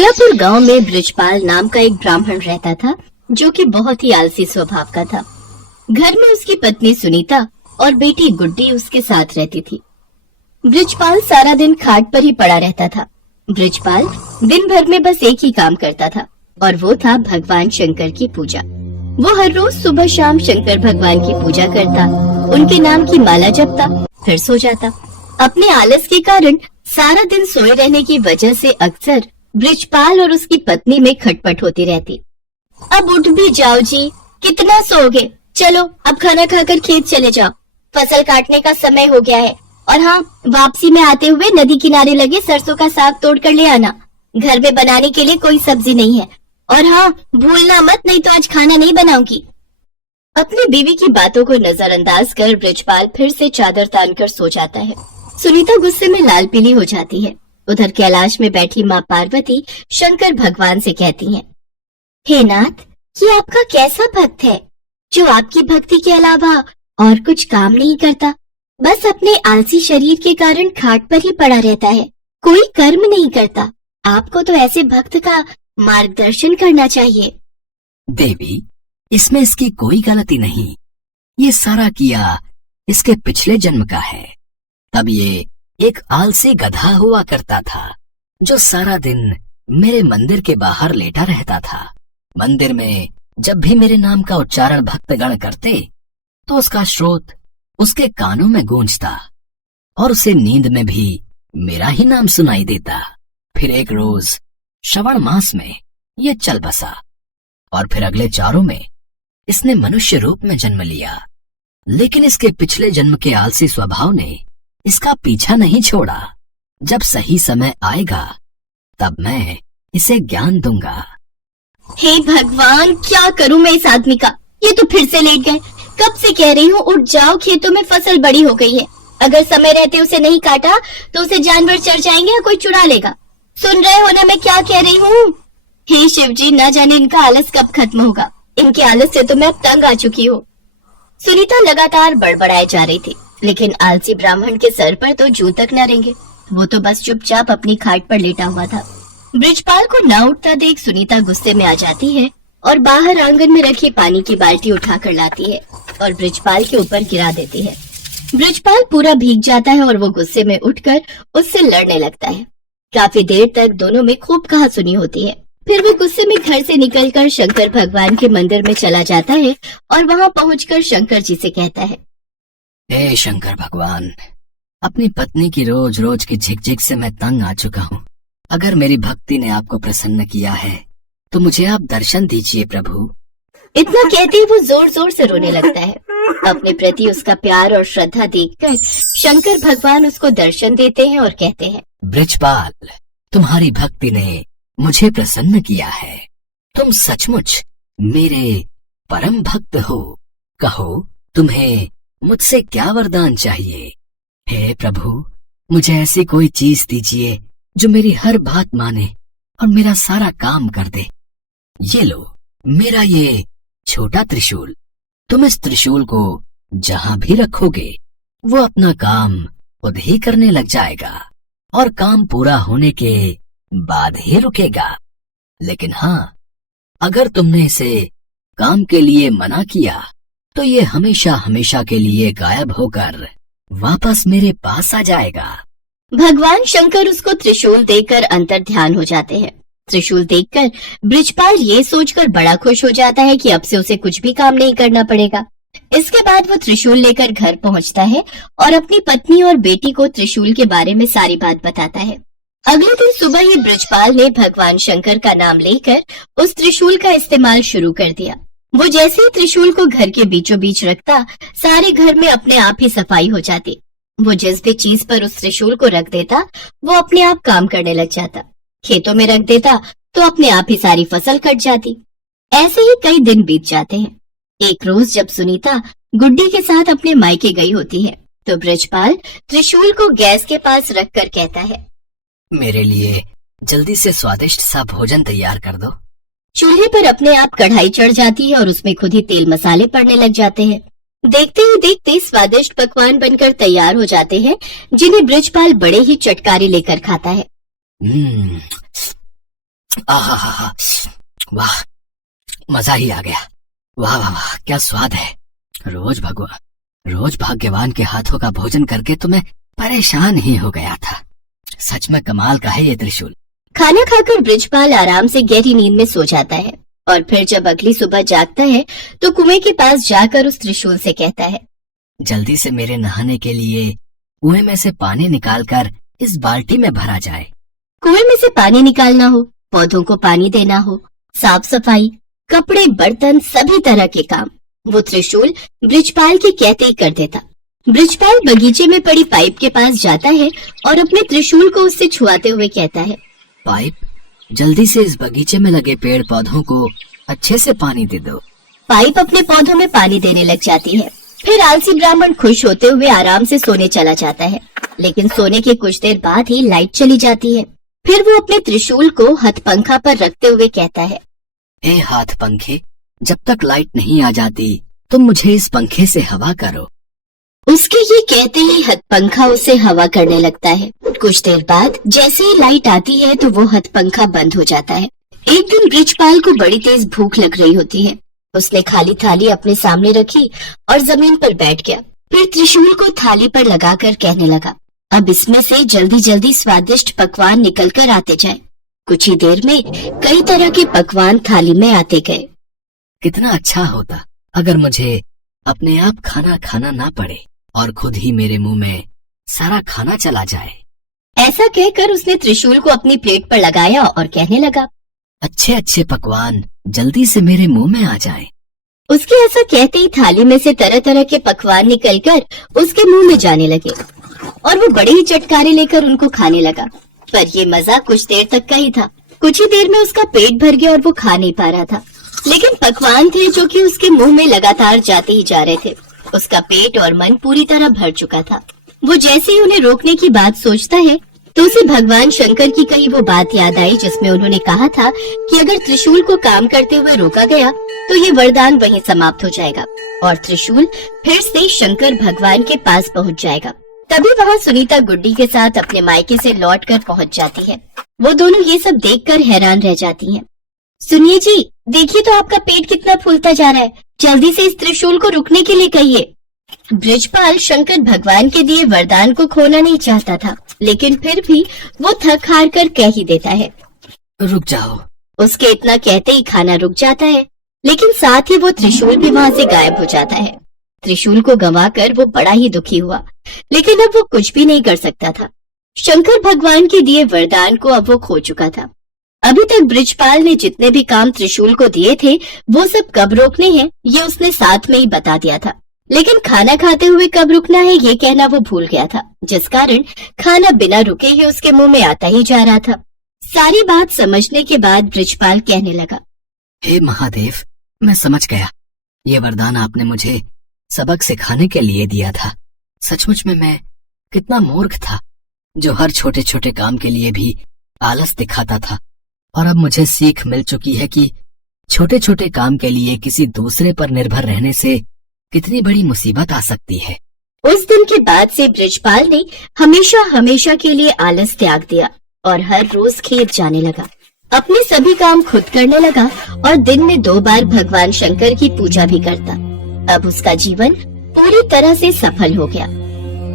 भोलापुर गांव में बृजपाल नाम का एक ब्राह्मण रहता था, जो कि बहुत ही आलसी स्वभाव का था। घर में उसकी पत्नी सुनीता और बेटी गुड्डी उसके साथ रहती थी। बृजपाल सारा दिन खाट पर ही पड़ा रहता था। बृजपाल दिन भर में बस एक ही काम करता था और वो था भगवान शंकर की पूजा। वो हर रोज सुबह शाम शंकर भगवान की पूजा करता, उनके नाम की माला जपता, फिर सो जाता। अपने आलस के कारण सारा दिन सोए रहने की वजह से अक्सर बृजपाल और उसकी पत्नी में खटपट होती रहती। अब उठ भी जाओ जी, कितना सोओगे? चलो अब खाना खाकर खेत चले जाओ, फसल काटने का समय हो गया है। और हाँ, वापसी में आते हुए नदी किनारे लगे सरसों का साग तोड़ कर ले आना। घर में बनाने के लिए कोई सब्जी नहीं है। और हाँ, भूलना मत, नहीं तो आज खाना नहीं बनाऊंगी। अपनी बीवी की बातों को नजरअंदाज कर बृजपाल फिर से चादर तानकर सो जाता है। सुनीता गुस्से में लाल पीली हो जाती है। उधर कैलाश में बैठी माँ पार्वती शंकर भगवान से कहती हैं, हे नाथ, ये आपका कैसा भक्त है जो आपकी भक्ति के अलावा और कुछ काम नहीं करता, बस अपने आलसी शरीर के कारण खाट पर ही पड़ा रहता है, कोई कर्म नहीं करता। आपको तो ऐसे भक्त का मार्गदर्शन करना चाहिए। देवी, इसमें इसकी कोई गलती नहीं। ये सारा किया इसके पिछले जन्म का है। तब ये एक आलसी गधा हुआ करता था जो सारा दिन मेरे मंदिर के बाहर लेटा रहता था। मंदिर में जब भी मेरे नाम का उच्चारण भक्तगण करते तो उसका स्रोत उसके कानों में गूंजता और उसे नींद में भी मेरा ही नाम सुनाई देता। फिर एक रोज श्रवण मास में ये चल बसा और फिर अगले चारों में इसने मनुष्य रूप में जन्म लिया। लेकिन इसके पिछले जन्म के आलसी स्वभाव ने इसका पीछा नहीं छोड़ा। जब सही समय आएगा तब मैं इसे ज्ञान दूंगा। हे भगवान, क्या करूं मैं इस आदमी का? ये तो फिर से लेट गए। कब से कह रही हूँ उठ जाओ, खेतों में फसल बड़ी हो गई है। अगर समय रहते उसे नहीं काटा तो उसे जानवर चढ़ जाएंगे या कोई चुरा लेगा। सुन रहे हो ना मैं क्या कह रही हूँ? हे शिव जी, न जाने इनका आलस कब खत्म होगा। इनके आलस से तो मैं अब तंग आ चुकी हूँ। सुनीता लगातार बड़बड़ाए जा रही थी, लेकिन आलसी ब्राह्मण के सर पर तो जूं तक न रेंगे। वो तो बस चुपचाप अपनी खाट पर लेटा हुआ था। बृजपाल को न उठता देख सुनीता गुस्से में आ जाती है और बाहर आंगन में रखी पानी की बाल्टी उठाकर लाती है और बृजपाल के ऊपर गिरा देती है। बृजपाल पूरा भीग जाता है और वो गुस्से में उठकर उससे लड़ने लगता है। काफी देर तक दोनों में खूब कहासुनी होती है। फिर वो गुस्से में घर से निकलकर शंकर भगवान के मंदिर में चला जाता है और वहाँ पहुंचकर शंकर जी से कहता है, हे शंकर भगवान, अपनी पत्नी की रोज रोज की झिकझिक से मैं तंग आ चुका हूँ। अगर मेरी भक्ति ने आपको प्रसन्न किया है तो मुझे आप दर्शन दीजिए प्रभु। इतना कहते ही वो जोर जोर से रोने लगता है। अपने प्रति उसका प्यार और श्रद्धा देखकर शंकर भगवान उसको दर्शन देते हैं और कहते हैं, बृजपाल, तुम्हारी भक्ति ने मुझे प्रसन्न किया है। तुम सचमुच मेरे परम भक्त हो। कहो, तुम्हें मुझसे क्या वरदान चाहिए? हे प्रभु, मुझे ऐसी कोई चीज दीजिए जो मेरी हर बात माने और मेरा सारा काम कर दे। ये लो, मेरा ये छोटा त्रिशूल। तुम इस त्रिशूल को जहां भी रखोगे वो अपना काम खुद ही करने लग जाएगा और काम पूरा होने के बाद ही रुकेगा। लेकिन हाँ, अगर तुमने इसे काम के लिए मना किया तो ये हमेशा हमेशा के लिए गायब होकर वापस मेरे पास आ जाएगा। भगवान शंकर उसको त्रिशूल देकर अंतर ध्यान हो जाते हैं। त्रिशूल देखकर बृजपाल ये सोचकर बड़ा खुश हो जाता है कि अब से उसे कुछ भी काम नहीं करना पड़ेगा। इसके बाद वो त्रिशूल लेकर घर पहुंचता है और अपनी पत्नी और बेटी को त्रिशूल के बारे में सारी बात बताता है। अगले दिन सुबह ही बृजपाल ने भगवान शंकर का नाम लेकर उस त्रिशूल का इस्तेमाल शुरू कर दिया। वो जैसे ही त्रिशूल को घर के बीचों बीच रखता, सारे घर में अपने आप ही सफाई हो जाती। वो जिस भी चीज पर उस त्रिशूल को रख देता वो अपने आप काम करने लग जाता। खेतों में रख देता तो अपने आप ही सारी फसल कट जाती। ऐसे ही कई दिन बीत जाते हैं। एक रोज जब सुनीता गुड्डी के साथ अपने मायके गई होती है तो बृजपाल त्रिशूल को गैस के पास रखकर कहता है, मेरे लिए जल्दी से स्वादिष्ट सा भोजन तैयार कर दो। चूल्हे पर अपने आप कढ़ाई चढ़ जाती है और उसमें खुद ही तेल मसाले पड़ने लग जाते हैं। देखते ही देखते स्वादिष्ट पकवान बनकर तैयार हो जाते हैं, जिन्हें बृजपाल बड़े ही चटकारे लेकर खाता है। आहा हा हा, वाह, मजा ही आ गया। वाह वाह वाह, क्या स्वाद है। रोज भाग्यवान के हाथों का भोजन करके तो मैं परेशान ही हो गया था। सच में कमाल का है ये त्रिशूल। खाना खाकर बृजपाल आराम से गहरी नींद में सो जाता है और फिर जब अगली सुबह जागता है तो कुएं के पास जाकर उस त्रिशूल से कहता है, जल्दी से मेरे नहाने के लिए कुएं में से पानी निकालकर इस बाल्टी में भरा जाए। कुएं में से पानी निकालना हो, पौधों को पानी देना हो, साफ सफाई, कपड़े, बर्तन, सभी तरह के काम वो त्रिशूल बृजपाल के कहते ही कर देता। बृजपाल बगीचे में पड़ी पाइप के पास जाता है और अपने त्रिशूल को उससे छुआते हुए कहता है, पाइप, जल्दी से इस बगीचे में लगे पेड़ पौधों को अच्छे से पानी दे दो। पाइप अपने पौधों में पानी देने लग जाती है। फिर आलसी ब्राह्मण खुश होते हुए आराम से सोने चला जाता है, लेकिन सोने के कुछ देर बाद ही लाइट चली जाती है। फिर वो अपने त्रिशूल को हथपंखा पर रखते हुए कहता है, हे हाथ पंखे, जब तक लाइट नहीं आ जाती तुम मुझे इस पंखे से हवा करो। उसके ये कहते ही हथपंखा उसे हवा करने लगता है। कुछ देर बाद जैसे ही लाइट आती है तो वो हथपंखा बंद हो जाता है। एक दिन बृजपाल को बड़ी तेज भूख लग रही होती है। उसने खाली थाली अपने सामने रखी और जमीन पर बैठ गया। फिर त्रिशूल को थाली पर लगाकर कहने लगा, अब इसमें से जल्दी जल्दी स्वादिष्ट पकवान निकल कर आते जाए। कुछ ही देर में कई तरह के पकवान थाली में आते गए। कितना अच्छा होता अगर मुझे अपने आप खाना खाना ना पड़े और खुद ही मेरे मुंह में सारा खाना चला जाए। ऐसा कहकर उसने त्रिशूल को अपनी प्लेट पर लगाया और कहने लगा, अच्छे अच्छे पकवान जल्दी से मेरे मुंह में आ जाए। उसके ऐसा कहते ही थाली में से तरह तरह के पकवान निकलकर उसके मुंह में जाने लगे और वो बड़े ही चटकारे लेकर उनको खाने लगा। पर ये मजा कुछ देर तक का ही था। कुछ ही देर में उसका पेट भर गया और वो खा नहीं पा रहा था, लेकिन पकवान थे जो कि उसके मुंह में लगातार जाते ही जा रहे थे। उसका पेट और मन पूरी तरह भर चुका था। वो जैसे ही उन्हें रोकने की बात सोचता है तो उसे भगवान शंकर की कही वो बात याद आई जिसमें उन्होंने कहा था कि अगर त्रिशूल को काम करते हुए रोका गया तो ये वरदान वहीं समाप्त हो जाएगा और त्रिशूल फिर से शंकर भगवान के पास पहुंच जाएगा। तभी वहाँ सुनीता गुड्डी के साथ अपने मायके से लौटकर पहुंच जाती है। वो दोनों ये सब देखकर हैरान रह जाती हैं। सुनिए जी, देखिए तो आपका पेट कितना फूलता जा रहा है, जल्दी से इस त्रिशूल को रुकने के लिए कहिए। बृजपाल शंकर भगवान के दिए वरदान को खोना नहीं चाहता था, लेकिन फिर भी वो थक हार कर कह ही देता है, रुक जाओ। उसके इतना कहते ही खाना रुक जाता है, लेकिन साथ ही वो त्रिशूल भी वहाँ से गायब हो जाता है। त्रिशूल को गंवाकर वो बड़ा ही दुखी हुआ, लेकिन अब वो कुछ भी नहीं कर सकता था। शंकर भगवान के दिए वरदान को अब वो खो चुका था। अभी तक बृजपाल ने जितने भी काम त्रिशूल को दिए थे वो सब कब रोकने हैं ये उसने साथ में ही बता दिया था, लेकिन खाना खाते हुए कब रुकना है ये कहना वो भूल गया था, जिस कारण खाना बिना रुके ही उसके मुंह में आता ही जा रहा था। सारी बात समझने के बाद बृजपाल कहने लगा, हे महादेव, मैं समझ गया। ये वरदान आपने मुझे सबक सिखाने के लिए दिया था। सचमुच में मैं कितना मूर्ख था जो हर छोटे छोटे काम के लिए भी आलस दिखाता था, और अब मुझे सीख मिल चुकी है कि छोटे छोटे काम के लिए किसी दूसरे पर निर्भर रहने से कितनी बड़ी मुसीबत आ सकती है। उस दिन के बाद से बृजपाल ने हमेशा हमेशा के लिए आलस त्याग दिया और हर रोज खेत जाने लगा। अपने सभी काम खुद करने लगा और दिन में 2 बार भगवान शंकर की पूजा भी करता। अब उसका जीवन पूरी तरह से सफल हो गया।